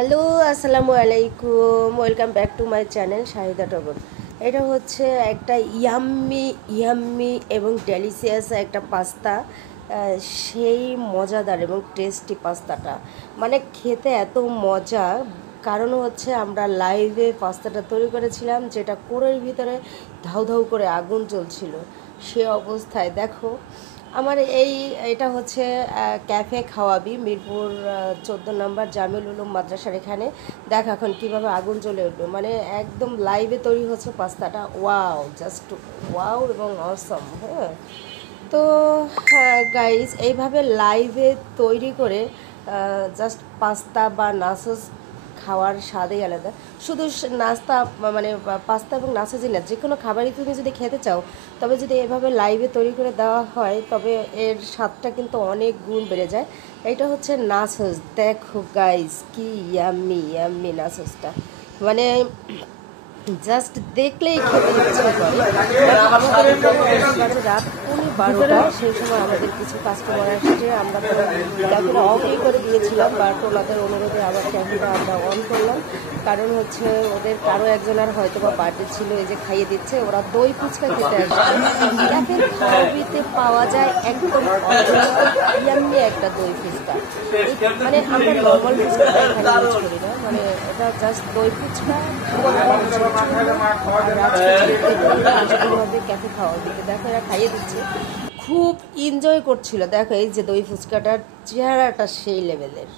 Hello, আসসালামু আলাইকুম। Welcome back to my channel Shahida টগর। এটা হচ্ছে একটা ইয়াম্মি ইয়াম্মি এবং ডেলিসিয়াস একটা পাস্তা। সেই মজাদার এবং টেস্টি পাস্তাটা, মানে খেতে এত মজা। কারণ হচ্ছে আমরা লাইভে পাস্তাটা তৈরি করেছিলাম, যেটা কোরের ভিতরে ধাউ ধাউ করে আগুন জ্বলছিল। সে অবস্থায় দেখো আমার এটা হচ্ছে ক্যাফে খাওয়াবি, মিরপুর 14 নম্বর জামিল উলুম মাদ্রাসার এখানে। দেখ এখন কীভাবে আগুন জ্বলে উঠবে, মানে একদম লাইভে তৈরি হচ্ছে পাস্তাটা। ওয়াও, জাস্ট ওয়াও এবং অসম। হ্যাঁ, তো গাইজ এইভাবে লাইভে তৈরি করে জাস্ট পাস্তা বা নাসোস খাওয়ার স্বাদই আলাদা। শুধু নাস্তা মানে পাস্তা এবং নাসোসই না, যে কোনো খাবারই তুমি যদি খেতে চাও, তবে যদি এভাবে লাইভে তৈরি করে দেওয়া হয়, তবে এর স্বাদটা কিন্তু অনেক গুণ বেড়ে যায়। এটা হচ্ছে নাসোস। দেখো গাইজ, কি ইয়াম্মি ইয়াম্মি নাসোসটা, মানে জাস্ট দেখলেই খেতে ইচ্ছে করে। আমাদের বাজে রাত 12টা, সেই সময় আমাদের কিছু কাস্টমার আসছে। আমরা তো ক্যাফেটা অফই করে দিয়েছিলাম, বাট ওনাদের অনুরোধে আবার ক্যাফেটা আমরা অন করলাম। কারণ হচ্ছে ওদের কারো একজনের হয়তো বা বার্থডে ছিল, এই যে খাইয়ে দিচ্ছে। ওরা দই ফুচকা খেতে আসছে। ক্যাফের খাওয়াবিতে পাওয়া যায় একদম ইয়াম্মি একটা দই ফুচকা। মানে আমরা নর্মাল ফুচকাটা এখানে ইউজ করি না, মানে এটা জাস্ট দই ফুচকা। ক্যাফে খাওয়া দিতে দেখো এরা খাইয়ে দিচ্ছে, খুব এনজয় করছিল। দেখো এই যে দই ফুচকাটার চেহারাটা সেই লেভেলের।